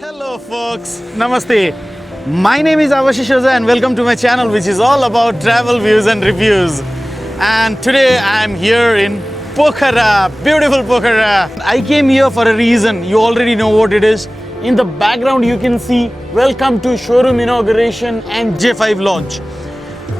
Hello folks, Namaste. My name is Awashisojha and welcome to my channel which is all about travel views and reviews. And today I am here in Pokhara, beautiful Pokhara. I came here for a reason, you already know what it is. In the background you can see welcome to showroom inauguration and J5 launch.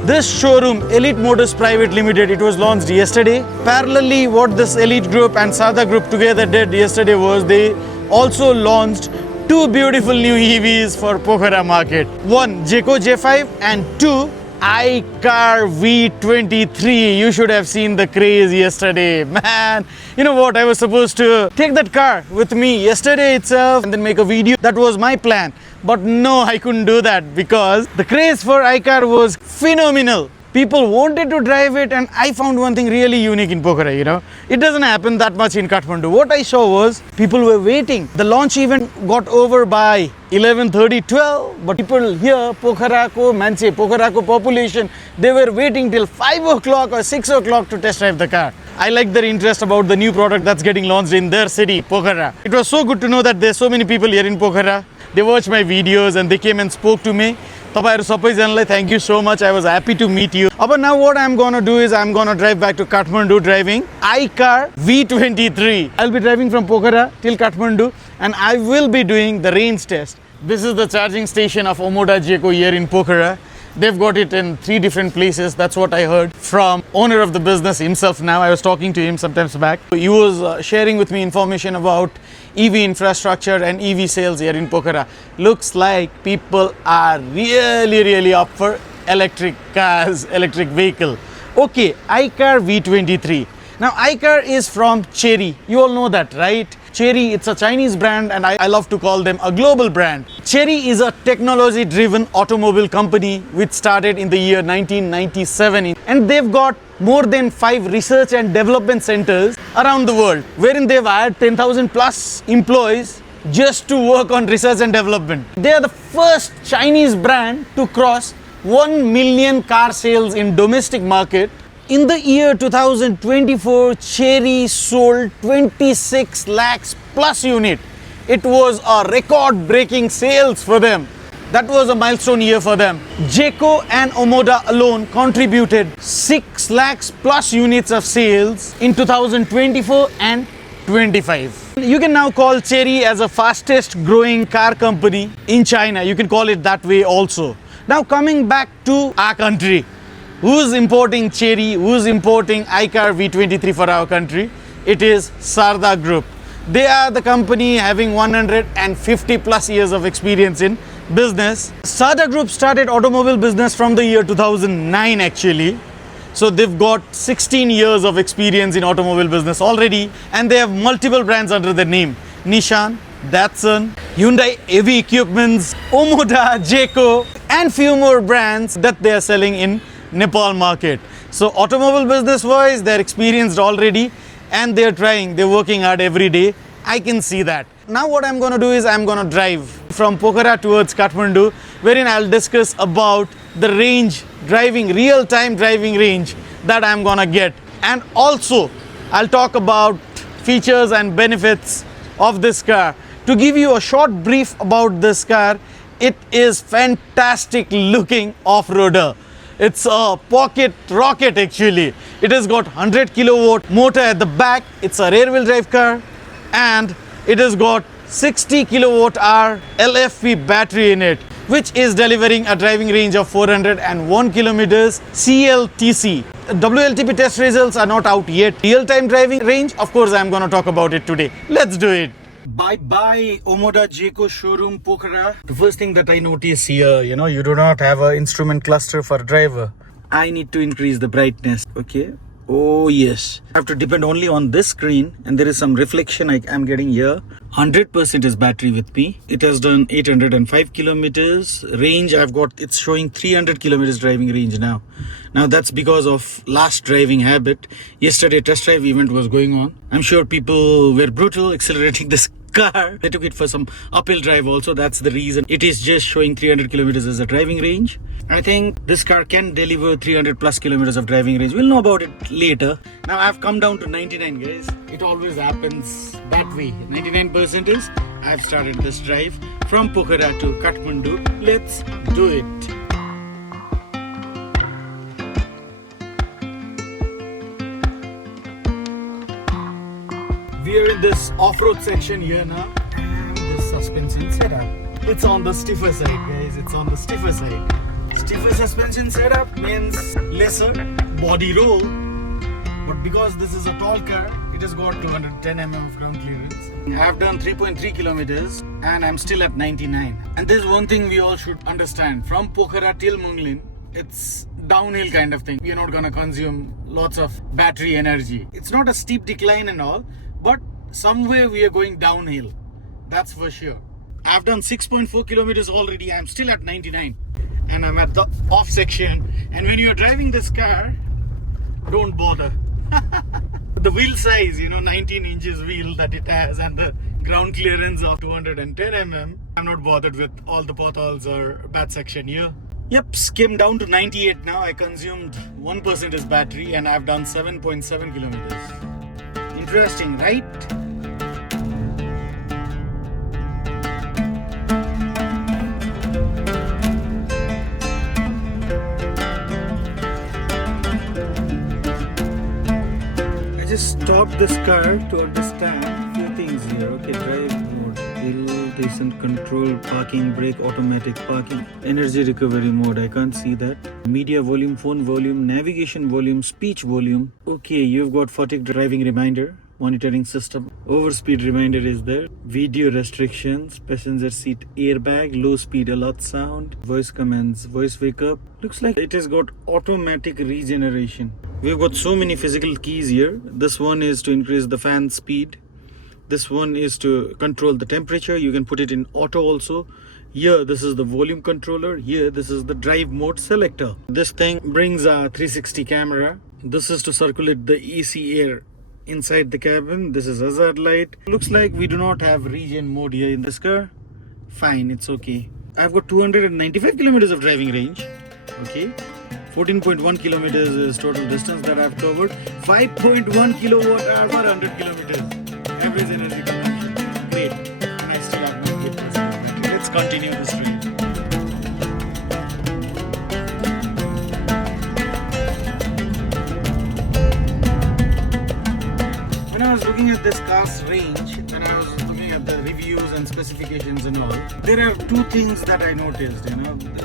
This showroom, Elite Motors Private Limited, it was launched yesterday. Parallelly, what this Elite Group and Sada Group together did yesterday was they also launched two beautiful new EVs for Pokhara market. One, Chery J5 and two, Icar V23. You should have seen the craze yesterday. Man, you know what? I was supposed to take that car with me yesterday itself and then make a video. That was my plan. But no, I couldn't do that because the craze for iCaur was phenomenal. People wanted to drive it and I found one thing really unique in Pokhara, you know. It doesn't happen that much in Kathmandu. What I saw was people were waiting. The launch event got over by 11:30, 12. But people here, Pokhara population, they were waiting till 5 o'clock or 6 o'clock to test drive the car. I like their interest about the new product that's getting launched in their city, Pokhara. It was so good to know that there's so many people here in Pokhara. They watched my videos and they came and spoke to me. Thank you so much. I was happy to meet you. But now what I'm gonna do is I'm gonna drive back to Kathmandu driving iCaur V23. I'll be driving from Pokhara till Kathmandu and I will be doing the range test. This is the charging station of Omoda Uphill here in Pokhara. They've got it in 3 different places. That's what I heard from owner of the business himself now. I was talking to him sometimes back. He was sharing with me information about EV infrastructure and EV sales here in Pokhara. Looks like people are really up for electric cars, electric vehicle. Okay, iCaur V23. Now iCaur is from Chery. You all know that, right? Chery, it's a Chinese brand and I love to call them a global brand. Chery is a technology-driven automobile company which started in the year 1997 and they've got more than 5 research and development centers around the world wherein they've hired 10,000 plus employees just to work on research and development. They are the first Chinese brand to cross 1 million car sales in domestic market. In the year 2024, Chery sold 26 lakhs plus unit. It was a record-breaking sales for them. That was a milestone year for them. Chery and Omoda alone contributed 6 lakhs plus units of sales in 2024 and 25. You can now call Chery as a fastest growing car company in China. You can call it that way also. Now coming back to our country. Who's importing Chery? Who's importing iCaur V23 for our country? It is Sada Group. They are the company having 150 plus years of experience in business. Sada Group started automobile business from the year 2009 actually. So they've got 16 years of experience in automobile business already and they have multiple brands under their name. Nissan, Datsun, Hyundai Heavy Equipments, Omoda, Chery and few more brands that they are selling in Nepal market. So automobile business wise they're experienced already and they're working hard every day. I can see that. Now what I'm gonna do is I'm gonna drive from Pokhara towards Kathmandu wherein I'll discuss about the range driving, real-time driving range that I'm gonna get, and also I'll talk about features and benefits of this car. To give you a short brief about this car, it is fantastic looking off-roader. It's a pocket rocket actually. It has got 100 kilowatt motor at the back. It's a rear wheel drive car and it has got 60 kilowatt hour LFP battery in it, which is delivering a driving range of 401 kilometers CLTC. WLTP test results are not out yet. Real-time driving range, of course, I'm going to talk about it today. Let's do it. Bye Omoda Uphill showroom Pokhara. The first thing that I notice here, you know, you do not have an instrument cluster for driver. I need to increase the brightness. Okay. Oh yes. I have to depend only on this screen and there is some reflection I am getting here. 100% is battery with me. It has done 805 kilometers range. It's showing 300 kilometers driving range now. Now that's because of last driving habit. Yesterday test drive event was going on. I'm sure people were brutal accelerating this car. They took it for some uphill drive also. That's the reason it is just showing 300 kilometers as a driving range. I think this car can deliver 300 plus kilometers of driving range. We'll know about it later. Now I've come down to 99 guys. It always happens that way. 99% is I've started this drive. from Pokhara to Kathmandu. Let's do it. We are in this off-road section here now, and this suspension setup. It's on the stiffer side, guys. It's on the stiffer side. Stiffer suspension setup means lesser body roll, but because this is a tall car, it has got 210 mm of ground clearance. I have done 3.3 kilometers and I'm still at 99. And there's one thing we all should understand. From Pokhara till Munglin, it's downhill kind of thing. We are not gonna consume lots of battery energy. It's not a steep decline and all, but somewhere we are going downhill. That's for sure. I've done 6.4 kilometers already. I'm still at 99. And I'm at the off section. And when you're driving this car, don't bother. The wheel size, 19 inches wheel that it has, and the ground clearance of 210 mm. I'm not bothered with all the potholes or bad section here. Yep, came down to 98 now. I consumed 1% as battery and I've done 7.7 kilometers. Interesting, right? Stop this car to understand few things here. Okay, drive mode, hill descent control, parking brake, automatic parking, energy recovery mode. I can't see that. Media volume, phone volume, navigation volume, speech volume. Okay, you've got fatigue driving reminder, monitoring system, overspeed reminder is there, video restrictions, passenger seat airbag, low speed alert sound, voice commands, voice wake up. Looks like it has got automatic regeneration. We've got so many physical keys here. This one is to increase the fan speed. This one is to control the temperature. You can put it in auto also. Here, this is the volume controller. Here, this is the drive mode selector. This thing brings a 360 camera. This is to circulate the AC air inside the cabin. This is hazard light. Looks like we do not have regen mode here in this car. Fine, it's okay. I've got 295 kilometers of driving range. Okay. 14.1 kilometers is total distance that I've covered. 5.1 kilowatt hour per 100 kilometers. Average energy consumption. Great. And I still have no good battery. Let's continue this ride. When I was looking at this car's range, when I was looking at the reviews and specifications and all, there are two things that I noticed.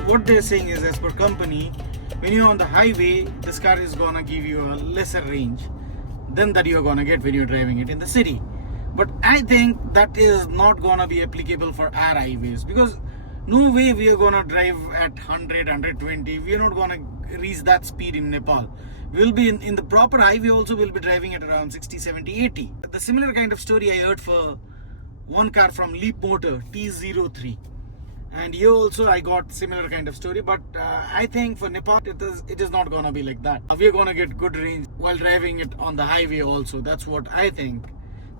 What they're saying is, as per company, when you're on the highway, this car is gonna give you a lesser range than that you're gonna get when you're driving it in the city. But I think that is not gonna be applicable for our highways, because no way we are gonna drive at 100, 120. We are not gonna reach that speed in Nepal. We'll be in the proper highway also, we'll be driving at around 60, 70, 80. The similar kind of story I heard for one car from Leap Motor, T03. And here also I got similar kind of story, but I think for Nepal it is not gonna be like that. We are gonna get good range while driving it on the highway also. That's what I think,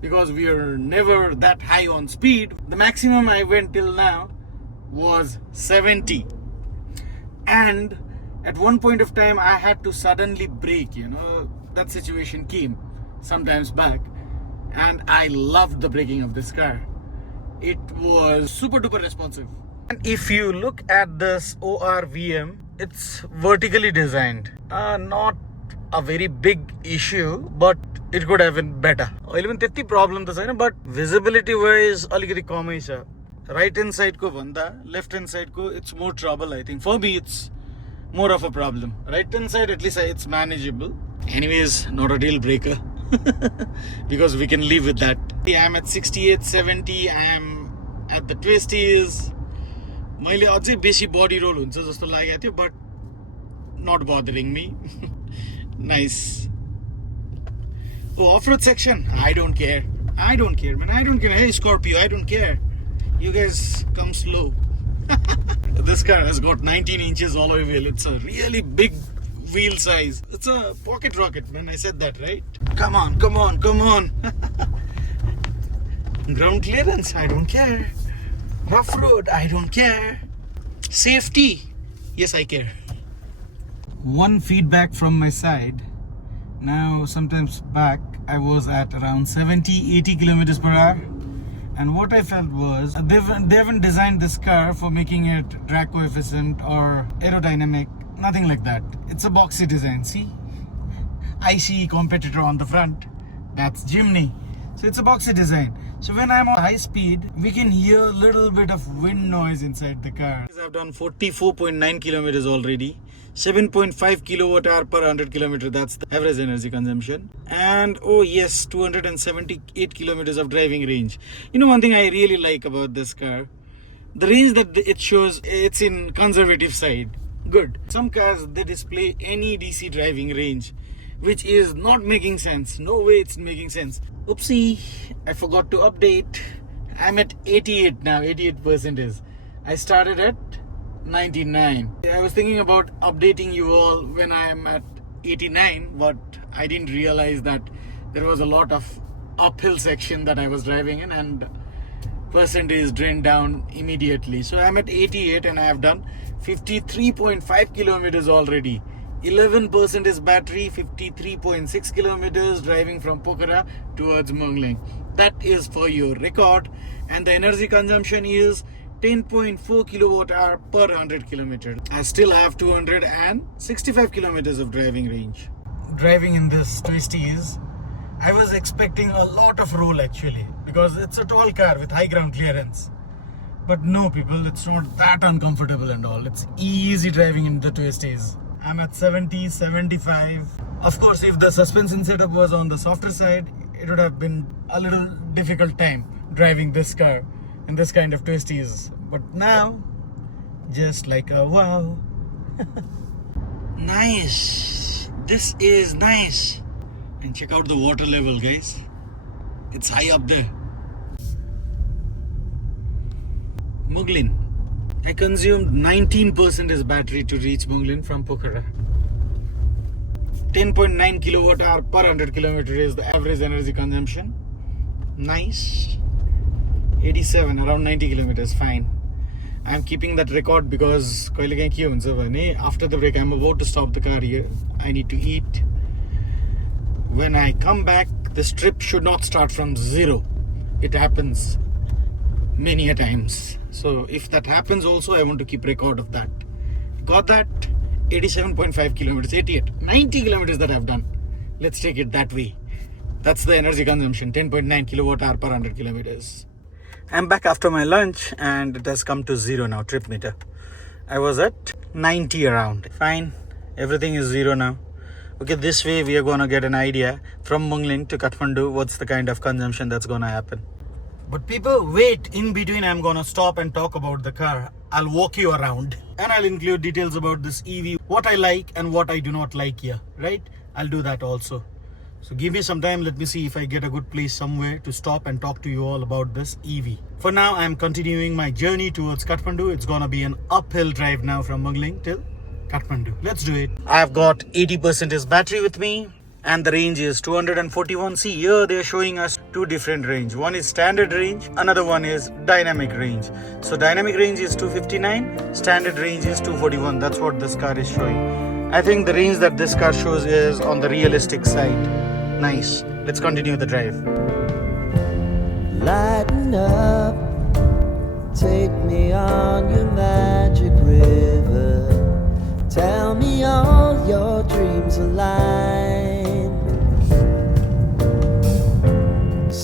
because we are never that high on speed. The maximum I went till now was 70, and at one point of time I had to suddenly brake. That situation came sometimes back, and I loved the braking of this car. It was super duper responsive. And if you look at this ORVM, it's vertically designed. Not a very big issue, but it could have been better. Even त्यति problem त छैन, but visibility wise अलिकति कमै छ. Right hand side को भन्दा left hand side को it's more trouble. I think for me it's more of a problem. Right hand side at least it's manageable. Anyways, not a deal breaker because we can live with that. I'm at 68, 70. I'm at the twisties. मैले अझै बेसी बडी role हुन्छ जस्तो लागेको थियो, but not bothering me. Nice. Oh, off-road section, I don't care, man. I don't care. Hey Scorpio, I don't care. You guys come slow. This car has got 19 inches alloy wheel. It's a really big wheel size. It's a pocket rocket, man. I said that right. Come on. Ground clearance, I don't care. Rough road, I don't care. Safety, yes, I care. One feedback from my side. Now, sometimes back, I was at around 70, 80 kilometers per hour. And what I felt was they haven't designed this car for making it drag coefficient or aerodynamic, nothing like that. It's a boxy design. See, ICE competitor on the front, that's Jimny. So it's a boxy design. So when I'm on high speed, we can hear a little bit of wind noise inside the car. I've done 44.9 kilometers already. 7.5 kilowatt hour per 100 kilometer, that's the average energy consumption. And oh yes, 278 kilometers of driving range. You know, one thing I really like about this car, the range that it shows, it's in conservative side. Good. Some cars, they display any DC driving range, which is not making sense. No way it's making sense. Oopsie, I forgot to update. I'm at 88 now, 88% is. I started at 99. I was thinking about updating you all when I am at 89, but I didn't realize that there was a lot of uphill section that I was driving in and percentage drained down immediately. So I'm at 88 and I have done 53.5 kilometers already. 11% is battery, 53.6 kilometers driving from Pokhara towards Mongling. That is for your record, and the energy consumption is 10.4 kilowatt hour per 100 kilometers. I still have 265 kilometers of driving range. Driving in this twisties, I was expecting a lot of roll actually, because it's a tall car with high ground clearance. But no people, it's not that uncomfortable and all. It's easy driving in the twisties. I'm at 70, 75. Of course, if the suspension setup was on the softer side, it would have been a little difficult time driving this car in this kind of twisties. But now, just like a wow. Nice. This is nice. And check out the water level, guys. It's high up there. Muglin. I consumed 19% as battery to reach Mongling from Pokhara. 10.9 kilowatt hour per 100 kilometer is the average energy consumption. Nice. 87, around 90 kilometers, fine. I'm keeping that record because after the break I'm about to stop the car here. I need to eat. When I come back, this trip should not start from zero. It happens many a times. So if that happens also, I want to keep record of that. Got that? 87.5 kilometers, 88, 90 kilometers that I've done. Let's take it that way. That's the energy consumption, 10.9 kilowatt hour per 100 kilometers. I'm back after my lunch and it has come to zero now, trip meter. I was at 90 around. Fine, everything is zero now. Okay, this way we are gonna get an idea from Mongling to Kathmandu, what's the kind of consumption that's gonna happen. But people, wait, in between I'm gonna stop and talk about the car. I'll walk you around and I'll include details about this EV, what I like and what I do not like here, right? I'll do that also. So give me some time, let me see if I get a good place somewhere to stop and talk to you all about this EV. For now, I'm continuing my journey towards Kathmandu. It's gonna be an uphill drive now from Mongling till Kathmandu. Let's do it. I've got 80% battery with me. And the range is 241. See here they're showing us two different range. One is standard range, another one is dynamic range. So dynamic range is 259, standard range is 241. That's what this car is showing. I think the range that this car shows is on the realistic side. Nice. Let's continue the drive. Lighten up, take me on your magic river. Tell me all your dreams align.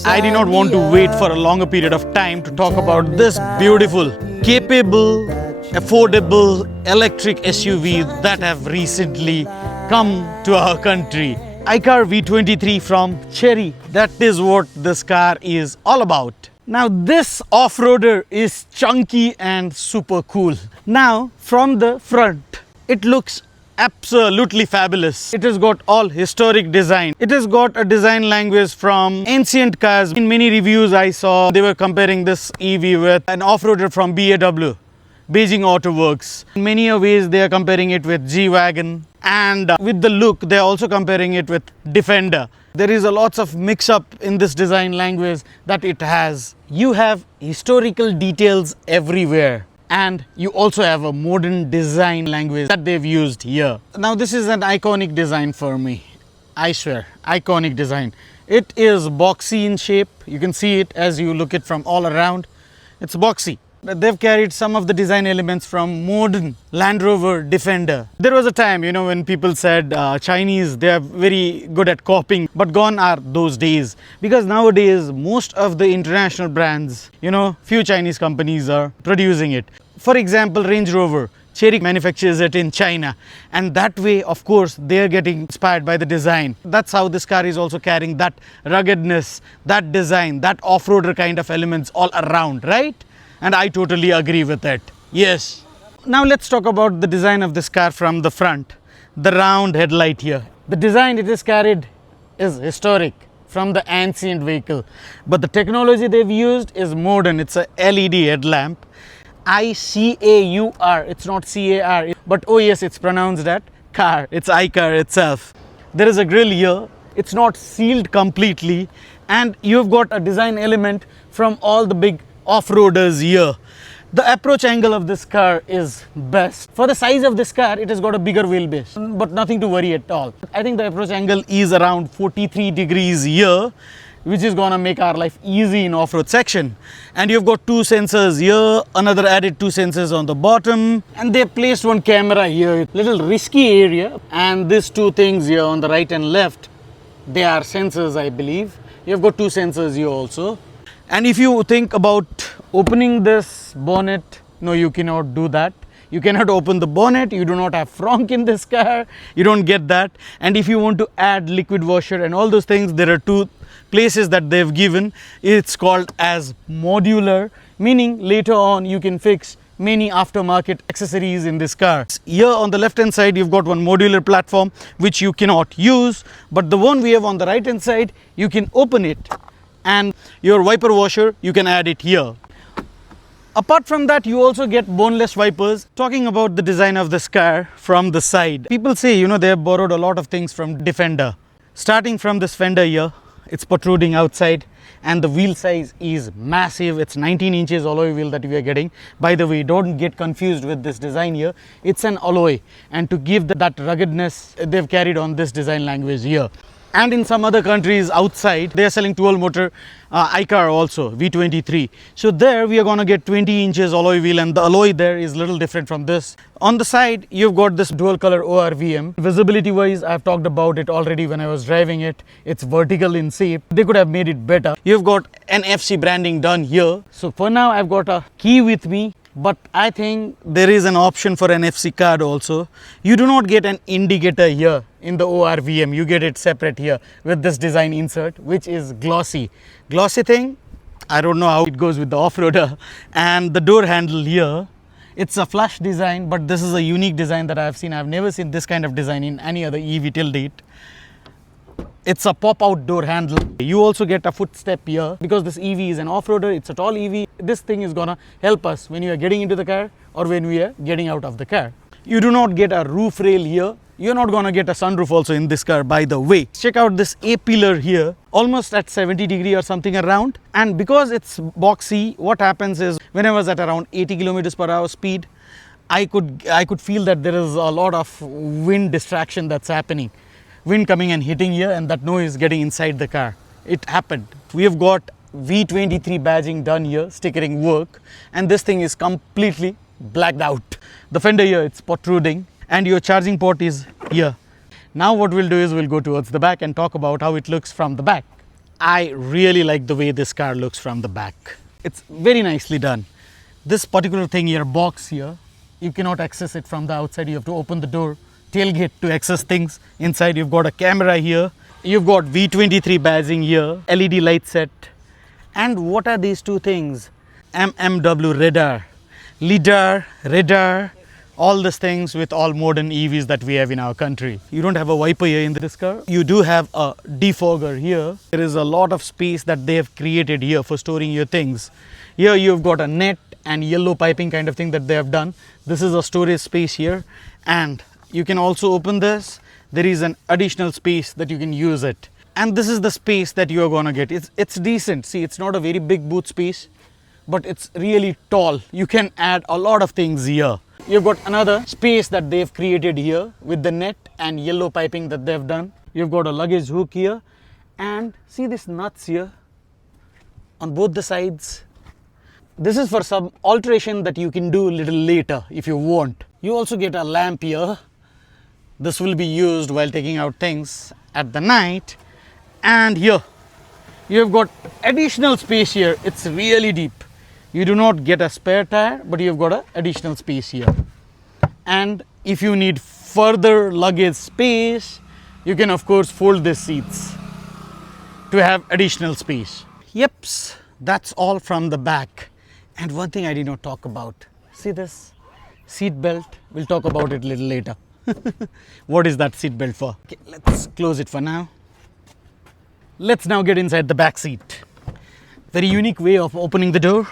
I did not want to wait for a longer period of time to talk about this beautiful, capable, affordable electric SUV that have recently come to our country. Icar V23 from Chery. That is what this car is all about. Now this off-roader is chunky and super cool. Now from the front, it looks absolutely fabulous. It has got all historic design. It has got a design language from ancient cars. In many reviews I saw, they were comparing this EV with an off-roader from BAW, Beijing Auto Works. In many ways they are comparing it with G-Wagon, and with the look they are also comparing it with Defender. There is a lots of mix-up in this design language that it has. You have historical details everywhere. And you also have a modern design language that they've used here. Now this is an iconic design for me. I swear, iconic design. It is boxy in shape. You can see it as you look it from all around. It's boxy. They've carried some of the design elements from modern Land Rover Defender. There was a time, you know, when people said Chinese, they are very good at copying, but gone are those days. Because nowadays, most of the international brands, you know, few Chinese companies are producing it. For example, Range Rover, Chery manufactures it in China, and that way, of course, they are getting inspired by the design. That's how this car is also carrying that ruggedness, that design, that off-roader kind of elements all around, right? And I totally agree with it. Yes. Now let's talk about the design of this car from the front. The round headlight here. The design it is carried is historic from the ancient vehicle, but the technology they've used is modern. It's a LED headlamp. iCaur. It's not CAR, but oh yes, it's pronounced that car. It's iCaur itself. There is a grille here. It's not sealed completely, and you've got a design element from all the big off-roaders here. The approach angle of this car is best. For the size of this car, it has got a bigger wheelbase, but nothing to worry at all. I think the approach angle is around 43 degrees here, which is gonna make our life easy in off-road section. And you've got two sensors here, another added two sensors on the bottom, and they placed one camera here. Little risky area, and these two things here on the right and left, they are sensors, I believe. You've got two sensors here also. And if you think about opening this bonnet, no, you cannot do that. You cannot open the bonnet. You do not have frunk in this car. You don't get that. And if you want to add liquid washer and all those things, there are two places that they've given. It's called as modular, meaning later on you can fix many aftermarket accessories in this car. Here on the left hand side, you've got one modular platform which you cannot use, but the one we have on the right hand side, you can open it. And your wiper washer, you can add it here. Apart from that, you also get boneless wipers. Talking about the design of this car from the side, people say, you know, they have borrowed a lot of things from Defender. Starting from this fender here, it's protruding outside, and the wheel size is massive. It's 19 inches alloy wheel that we are getting. By the way, don't get confused with this design here. It's an alloy, and to give that ruggedness, they've carried on this design language here. And in some other countries outside, they are selling 12 motor Icar also, V23. So there we are going to get 20 inches alloy wheel, and the alloy there is little different from this. On the side, you've got this dual color ORVM. Visibility wise, I've talked about it already when I was driving it. It's vertical in shape. They could have made it better. You've got NFC branding done here. So for now, I've got a key with me. But I think there is an option for an NFC card also. You do not get an indicator here in the ORVM. You get it separate here with this design insert, which is glossy. Glossy thing, I don't know how it goes with the off-roader. And the door handle here, it's a flush design, but this is a unique design that I have seen. I've never seen this kind of design in any other EV till date. It's a pop-out door handle. You also get a footstep here because this EV is an off-roader. It's a tall EV. This thing is gonna help us when you are getting into the car or when we are getting out of the car. You do not get a roof rail here. You're not gonna get a sunroof also in this car, by the way. Check out this A-pillar here, almost at 70 degree or something around. And because it's boxy, what happens is when I was at around 80 kilometers per hour speed, I could feel that there is a lot of wind distraction that's happening. Wind coming and hitting here, and that noise getting inside the car. It happened. We have got V23 badging done here, stickering work, and this thing is completely blacked out. The fender here, it's protruding, and your charging port is here. Now what we'll do is we'll go towards the back and talk about how it looks from the back. I really like the way this car looks from the back. It's very nicely done. This particular thing here, box here, you cannot access it from the outside. You have to open the door, tailgate to access things. Inside you've got a camera here. You've got V23 badging here, LED light set. And what are these two things? MMW radar, LIDAR, radar, all these things with all modern EVs that we have in our country. You don't have a wiper here in this car. You do have a defogger here. There is a lot of space that they have created here for storing your things. Here you've got a net and yellow piping kind of thing that they have done. This is a storage space here, and you can also open this. There is an additional space that you can use it. And this is the space that you are gonna get. It's decent. See, it's not a very big boot space, but it's really tall. You can add a lot of things here. You've got another space that they've created here with the net and yellow piping that they've done. You've got a luggage hook here, And see this nuts here on both the sides. This is for some alteration that you can do a little later if you want. You also get a lamp here. This will be used while taking out things at the night. And here you have got additional space here. It's really deep. You do not get a spare tire, but you've got an additional space here. And if you need further luggage space, you can of course fold these seats to have additional space. Yeps, that's all from the back. And one thing I did not talk about. See this seat belt? We'll talk about it a little later. What is that seat belt for? Okay, let's close it for now. Let's now get inside the back seat. Very unique way of opening the door.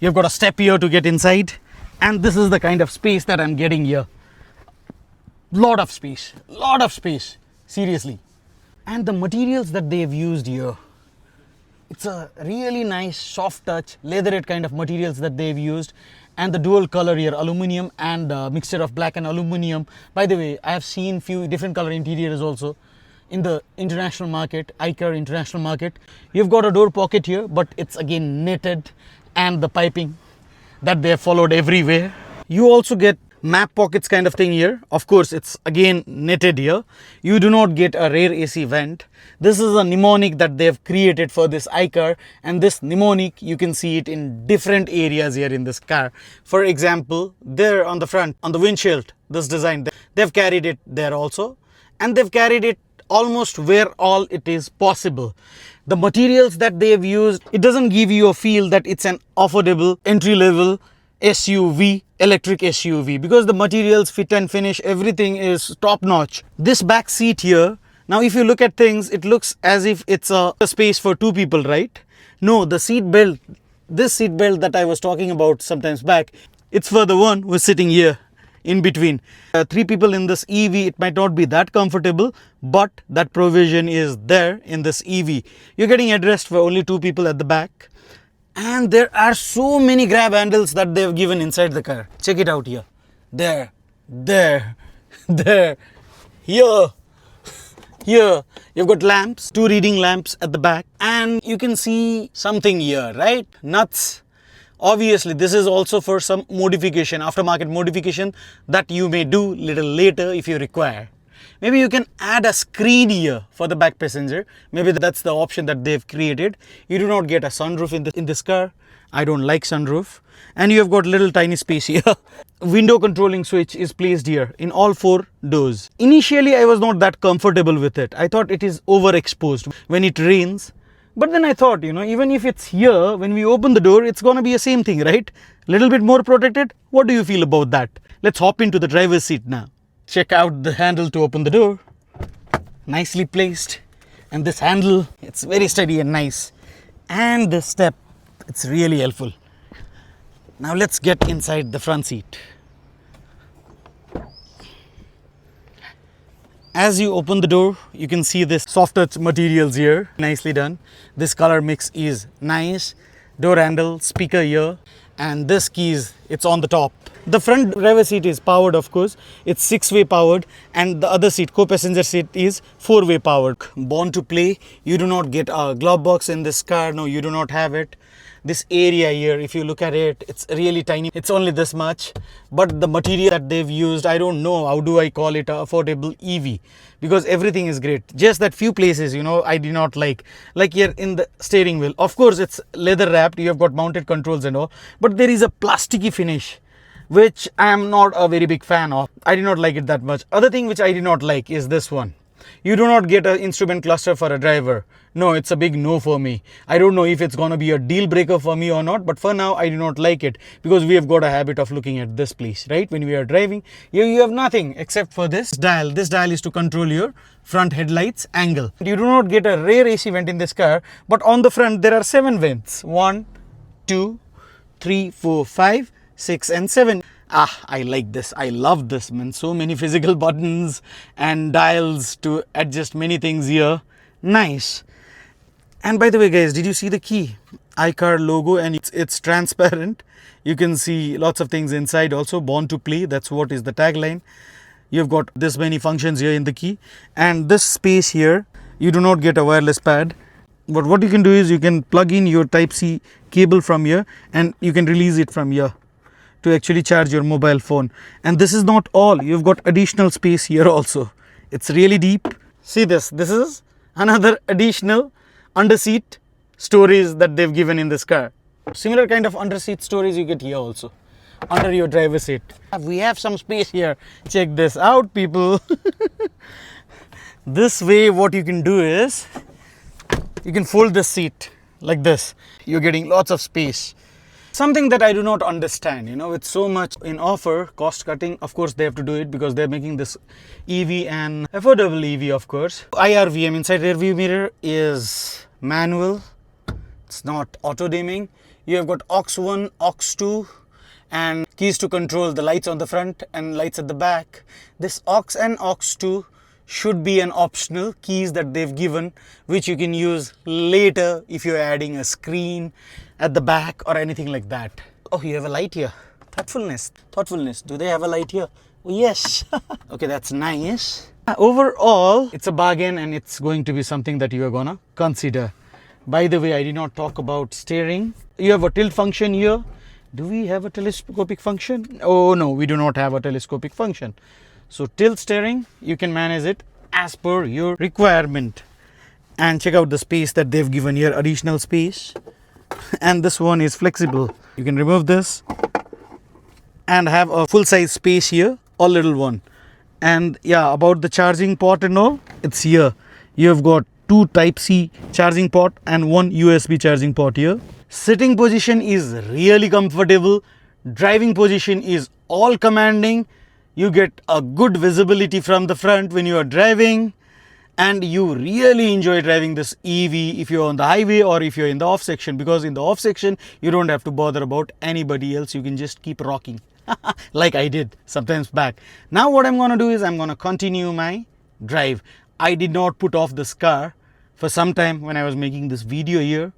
You've got a step here to get inside. And this is the kind of space that I'm getting here. Lot of space. Seriously. And the materials that they've used here. It's a really nice soft touch, leatherette kind of materials that they've used. And the dual color here, aluminium and mixture of black and aluminium. By the way, I have seen few different color interiors also in the international market, iCaur international market. You've got a door pocket here, but it's again knitted, and the piping that they have followed everywhere. You also get map pockets kind of thing here. Of course, it's again knitted here. You do not get a rear AC vent. This is a mnemonic that they have created for this iCaur, and this mnemonic you can see it in different areas here in this car. For example, there on the front, on the windshield, this design, they've carried it there also, and they've carried it almost where all it is possible. The materials that they have used, it doesn't give you a feel that it's an affordable entry-level SUV, electric SUV, because the materials, fit and finish, everything is top-notch. This back seat here, now if you look at things, it looks as if it's a space for two people, right? No, the seat belt, this seat belt that I was talking about sometimes back, it's for the one who's sitting here in between. Three people in this EV, it might not be that comfortable, but that provision is there in this EV. You're getting headrest for only two people at the back. And there are so many grab handles that they've given inside the car. Check it out here. There, here. You've got lamps, two reading lamps at the back. And you can see something here, right? Nuts. Obviously, this is also for some modification, aftermarket modification that you may do little later if you require. Maybe you can add a screen here for the back passenger. Maybe that's the option that they've created. You do not get a sunroof in this car. I don't like sunroof. And you have got little tiny space here. Window controlling switch is placed here in all four doors. Initially, I was not that comfortable with it. I thought it is overexposed when it rains. But then I thought, even if it's here, when we open the door, it's going to be the same thing, right? Little bit more protected. What do you feel about that? Let's hop into the driver's seat now. Check out the handle to open the door. Nicely placed. And this handle, it's very steady and nice. And this step, it's really helpful. Now let's get inside the front seat. As you open the door, you can see this soft touch materials here. Nicely done. This color mix is nice. Door handle, speaker here. And this keys, it's on the top. The front driver seat is powered, of course. It's 6-way powered, and the other seat, co-passenger seat, is 4-way powered. Born to play. You do not get a glove box in this car. No, you do not have it. This area here, if you look at it, it's really tiny. It's only this much. But the material that they've used, I don't know, how do I call it, a affordable EV? Because everything is great. Just that few places, I did not like. Like here in the steering wheel. Of course, it's leather wrapped. You have got mounted controls and all. But there is a plasticky finish, which I am not a very big fan of. I did not like it that much. Other thing which I did not like is this one. You do not get an instrument cluster for a driver. No, it's a big no for me. I don't know if it's gonna be a deal breaker for me or not, but for now I do not like it, because we have got a habit of looking at this place, right? When we are driving, you have nothing except for this dial. This dial is to control your front headlights angle. You do not get a rear AC vent in this car, but on the front there are 7 vents. 1, 2, 3, 4, 5, 6 and 7. I like this. I love this, man. So many physical buttons and dials to adjust many things here. Nice. And by the way, guys, did you see the key? iCaur logo, and it's transparent. You can see lots of things inside also. Born to play. That's what is the tagline. You've got this many functions here in the key. And this space here, you do not get a wireless pad. But what you can do is you can plug in your Type-C cable from here and you can release it from here to actually charge your mobile phone. And this is not all, you've got additional space here also. It's really deep. See this, this is another additional under-seat storage that they've given in this car. Similar kind of under-seat storage you get here also, under your driver's seat. We have some space here. Check this out, people. This way what you can do is, you can fold this seat like this. You're getting lots of space. Something that I do not understand, you know, with so much in offer, cost cutting, of course they have to do it because they're making this EV an affordable EV, of course. IRVM, inside rear view mirror, is manual. It's not auto dimming. You have got aux 1, aux 2 and keys to control the lights on the front and lights at the back. This aux and aux 2 should be an optional keys that they've given, which you can use later if you're adding a screen at the back or anything like that. Oh, you have a light here. Thoughtfulness. Do they have a light here? Oh, yes. Okay, that's nice. Overall, it's a bargain and it's going to be something that you are gonna consider. By the way, I did not talk about steering. You have a tilt function here. Do we have a telescopic function? Oh no, we do not have a telescopic function. So tilt steering, you can manage it as per your requirement. And check out the space that they've given here, additional space. And this one is flexible. You can remove this and have a full size space here or little one. And yeah, about the charging port and all, it's here. You have got 2 Type-C charging port and 1 USB charging port here. Sitting position is really comfortable. Driving position is all commanding. You get a good visibility from the front when you are driving, and you really enjoy driving this EV if you're on the highway or if you're in the off section, because in the off section you don't have to bother about anybody else. You can just keep rocking like I did sometimes back. Now what I'm gonna do is I'm gonna continue my drive. I did not put off this car for some time when I was making this video here.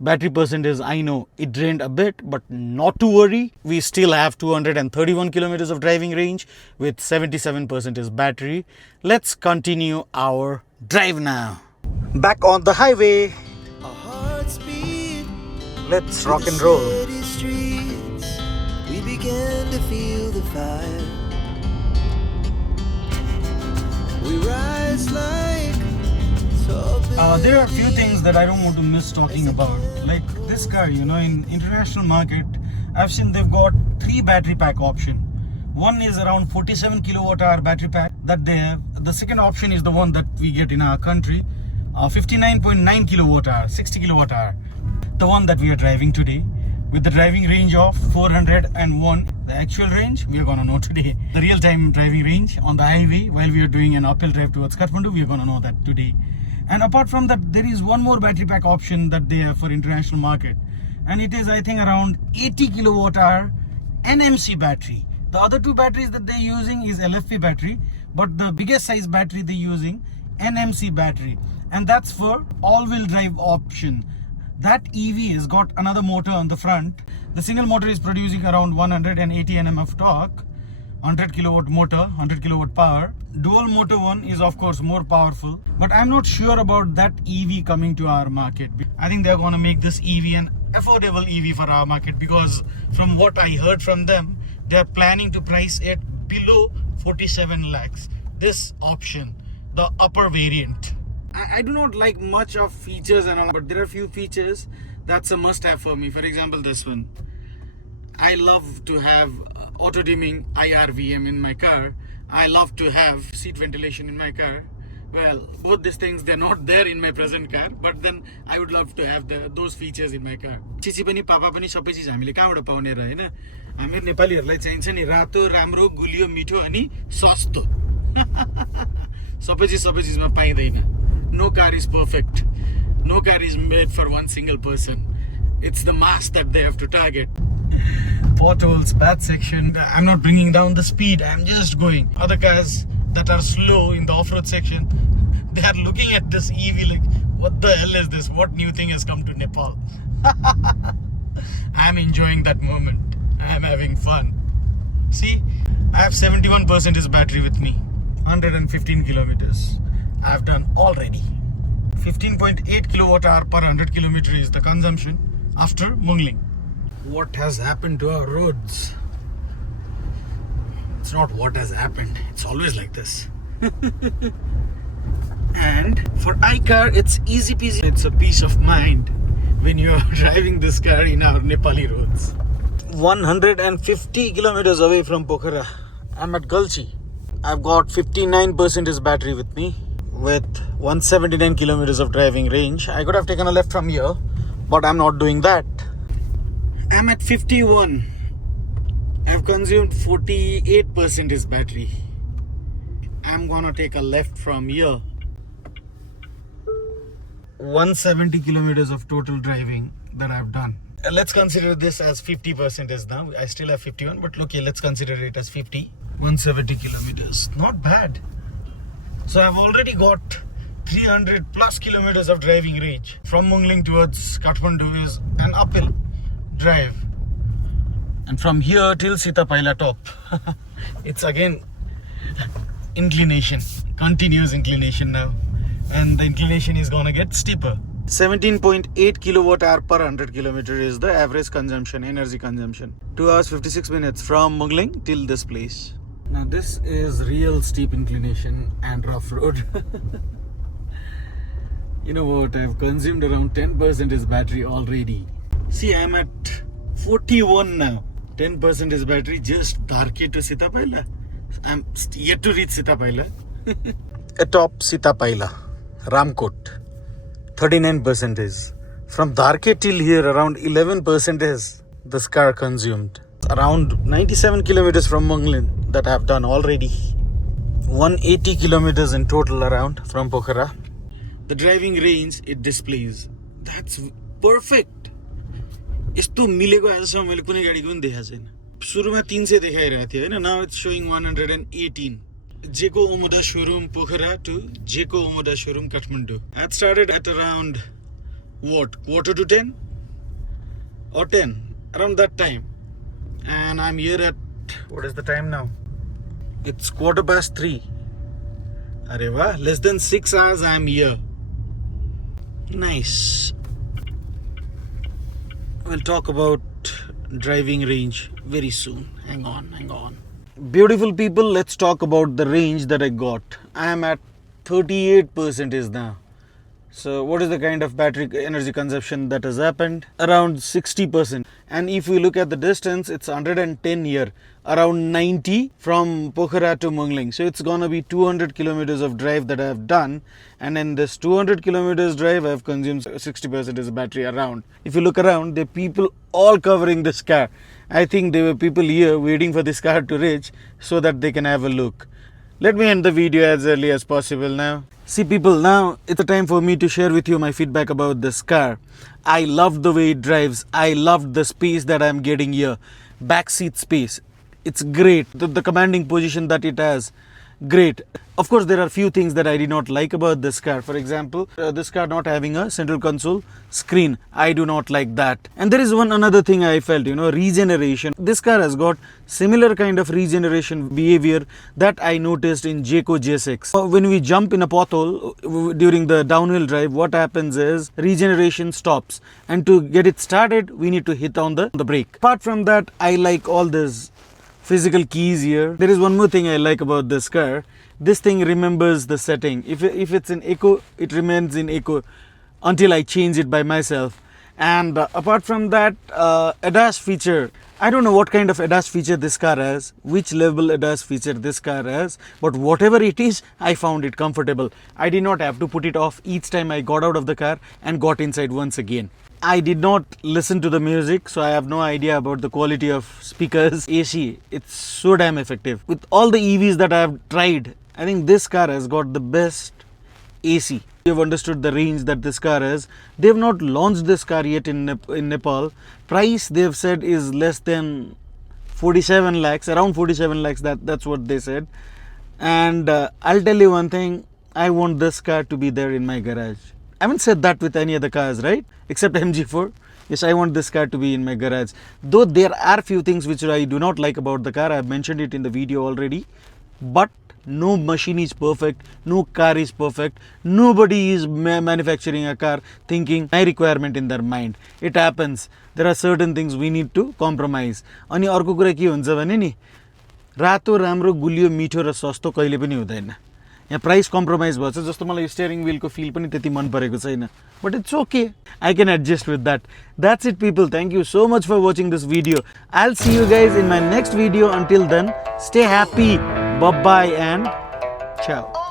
Battery percentage, I know it drained a bit, but not to worry. We still have 231 kilometers of driving range with 77% battery. Let's continue our drive now. Back on the highway. Let's rock and roll. We began to feel the fire. We rise like there are a few things that I don't want to miss talking about. Like this car, you know, in international market, I've seen they've got 3 battery pack option. One is around 47 kilowatt hour battery pack that they have. The second option is the one that we get in our country, 59.9 kilowatt hour, 60 kilowatt hour. The one that we are driving today with the driving range of 401. The actual range we are gonna know today. The real-time driving range on the highway while we are doing an uphill drive towards Kathmandu, we are gonna know that today. And apart from that, there is one more battery pack option that they have for international market, and it is, I think, around 80 kilowatt hour NMC battery. The other 2 batteries that they're using is LFP battery, but the biggest size battery they're using NMC battery, and that's for all-wheel drive option. That EV has got another motor on the front. The single motor is producing around 180 Nm of torque, 100 kilowatt motor, 100 kilowatt power. Dual motor one is of course more powerful, but I'm not sure about that EV coming to our market. I think they're going to make this EV an affordable EV for our market, because from what I heard from them, they're planning to price it below 47 lakhs. This option, the upper variant. I do not like much of features and all, but there are a few features that's a must-have for me. For example, this one. I love to have auto dimming IRVM in my car. I love to have seat ventilation in my car. Well, both these things, they're not there in my present car, but then I would love to have those features in my car. Chichi pani papa pani sabai चिज हामीले कहाँबाट पाउने र हैन? हामी नेपालीहरुलाई चाहिन्छ नि रातो, राम्रो, गुलियो, मिठो अनि सस्तो. सबै चिजमा पाइदैन. No car is perfect. No car is made for one single person. It's the mass that they have to target. Potholes, bad section. I'm not bringing down the speed. I'm just going. Other cars that are slow in the off-road section, they are looking at this EV like, what the hell is this? What new thing has come to Nepal? I'm enjoying that moment. I'm having fun. See, I have 71% battery with me. 115 kilometers. I've done already. 15.8 kilowatt hour per 100 kilometer is the consumption after Mungling. What has happened to our roads? It's not what has happened, it's always like this. And for iCaur, it's easy peasy. It's a peace of mind when you're driving this car in our Nepali roads. 150 kilometers away from Pokhara, I'm at Galchi. I've got 59% battery with me with 179 kilometers of driving range. I could have taken a left from here, but I'm not doing that. I'm at 51. I've consumed 48% battery. I'm gonna take a left from here. 170 kilometers of total driving that I've done. Let's consider this as 50% now. I still have 51, but okay, let's consider it as 50. 170 kilometers, not bad. So I've already got 300 plus kilometers of driving range. From Mungling towards Kathmandu is an uphill drive. And from here till Sitapaila top, it's again inclination, continuous inclination now. And the inclination is gonna get steeper. 17.8 kilowatt hour per 100 kilometer is the average consumption, energy consumption. 2 hours 56 minutes from Mungling till this place. Now this is real steep inclination and rough road. You know what, I've consumed around 10% is battery already. See, I'm at 41 now. 10% is battery just Dharke to Sitapaila. I'm yet to reach Sitapaila. Atop Sitapaila, Ramkot, 39% is. From Dharke till here, around 11% is this car consumed. Around 97 kilometers from Mungling that I have done already. 180 kilometers in total around from Pokhara. The driving range it displays. That's perfect. यस्तो मिलेको आजसम्म मैले कुनै गाडीको पनि देखाएको छैन. सुरुमा 300 देखाइरहेको थियो हैन. Now it's showing 118. Chery Omoda showroom Pokhara to Chery Omoda showroom Kathmandu. I started at around what, quarter to 10 or 10, around that time, and I'm here at, what is the time now? It's 3:15. Areva, less than 6 hours I'm here. Nice. We'll talk about driving range very soon. Hang on. Beautiful people, let's talk about the range that I got. I am at 38% is now. So what is the kind of battery energy consumption that has happened? Around 60%. And if we look at the distance, it's 110 here. Around 90 from Pokhara to Mungling. So it's gonna be 200 kilometers of drive that I have done. And in this 200 kilometers drive, I have consumed 60% is battery around. If you look around, there are people all covering this car. I think there were people here waiting for this car to reach so that they can have a look. Let me end the video as early as possible now. See people, now it's a time for me to share with you my feedback about this car. I love the way it drives. I loved the space that I'm getting here. Backseat space. It's great. The commanding position that it has. Great. Of course, there are few things that I did not like about this car. For example, this car not having a central console screen. I do not like that. And there is another thing I felt, regeneration. This car has got similar kind of regeneration behavior that I noticed in Chery J6. When we jump in a pothole during the downhill drive, what happens is regeneration stops. And to get it started, we need to hit on the brake. Apart from that, I like all this physical keys here. There is one more thing I like about this car. This thing remembers the setting. If it's in eco, it remains in eco until I change it by myself. And apart from that, ADAS feature. I don't know what kind of ADAS feature this car has, which level ADAS feature this car has, but whatever it is, I found it comfortable. I did not have to put it off each time I got out of the car and got inside once again. I did not listen to the music, so I have no idea about the quality of speakers. AC, it's so damn effective. With all the EVs that I have tried, I think this car has got the best AC. You have understood the range that this car has. They have not launched this car yet in Nepal. Price they have said is less than 47 lakhs, around 47 lakhs, that's what they said. And I'll tell you one thing, I want this car to be there in my garage. I haven't said that with any other cars, right? Except MG4. Yes, I want this car to be in my garage. Though there are few things which I do not like about the car. I have mentioned it in the video already. But No machine is perfect, no car is perfect, nobody is manufacturing a car thinking my requirement in their mind. It happens. There are certain things we need to compromise. अनि अर्को कुरा के हुन्छ भने नि रातो राम्रो गुलियो मिठो र सस्तो कहिले पनि हुँदैन. यहाँ प्राइस कम्प्रोमाइज भएछ. जस्तो मलाई स्टियरिङ व्हीलको फिल पनि त्यति मन परेको छैन. But it's okay. I can adjust with that. That's it, people. Thank you so much for watching this video. I'll see you guys in my next video. Until then, stay happy. Bye-bye and ciao.